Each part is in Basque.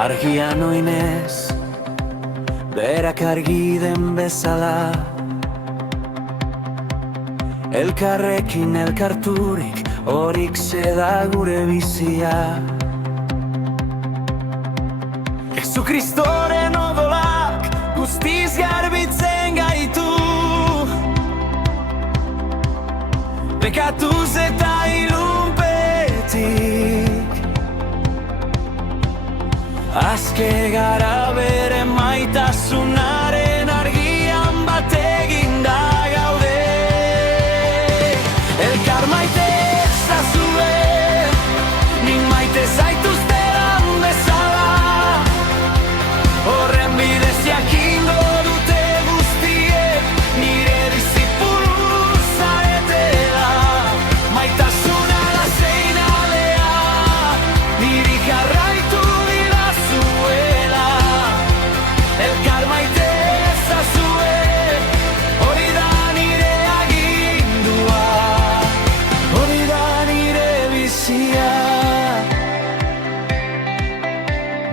Argian oinez, berak argi den bezala, elkarrekin elkarturik horik zeda gure bizia. Jesukristoren odolak guztiz garbitzen gaitu, bekatuz eta ilunpetik. Azke gara bere maitasunaren argian bateginda gaude. Elkar maite ezazue, nik maite zaituztedan bezala, horren bidez jakingo dute guztiek nire dizipulu zaretela. Maitasuna da zeinalea, niri jarraitu didazuela. Elkar maite ezazue, hori da nire agindua, hori da nire bizia.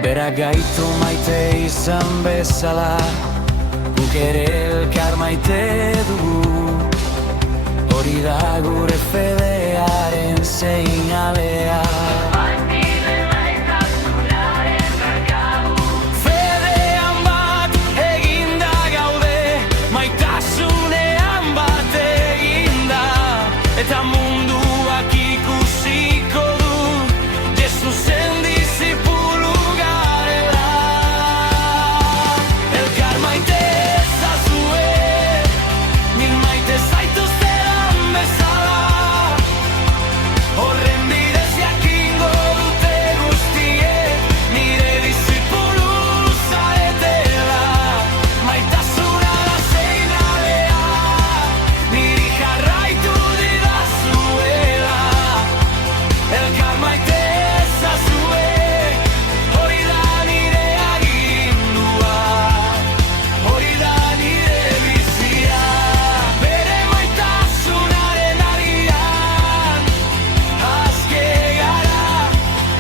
Berak gaitu maite izan bezala, guk ere elkar maite dugu. Hori da gure fedearen seinalea. Fedean bat eginda gaude, maitasunean bat eginda, eta munduak ikusiko du Jesusen dizipulu garela. Elkar maite ezazue, nik maite zaituztedan bezala, horren bidez jakingo dute guztiek nire dizipulu zaretela. Maitasuna da zeinalea, niri jarraitu didazuela. Elkar maite ezazue, hori da nire agindua, hori da nire bizia. Bere maitasunaren argian azke gara,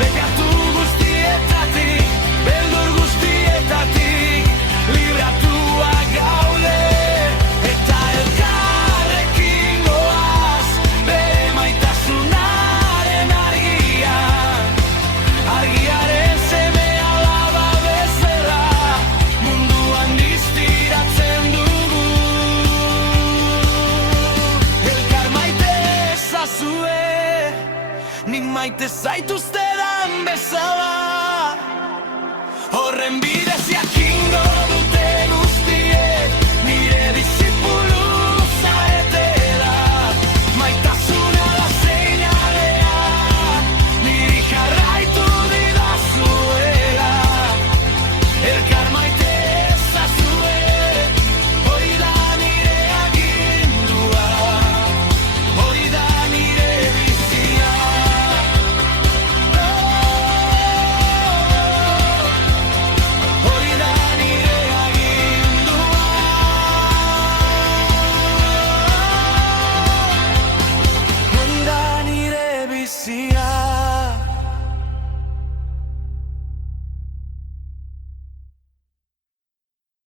bekatu guztietatik, beldur guztietatik libratuak gaude, eta elkarrekin goaz bere maitasunaren argian. Argiaren seme alaba bezala munduan distiratzen dugu. Elkar maite ezazue, nik maite zaituztedan bezala.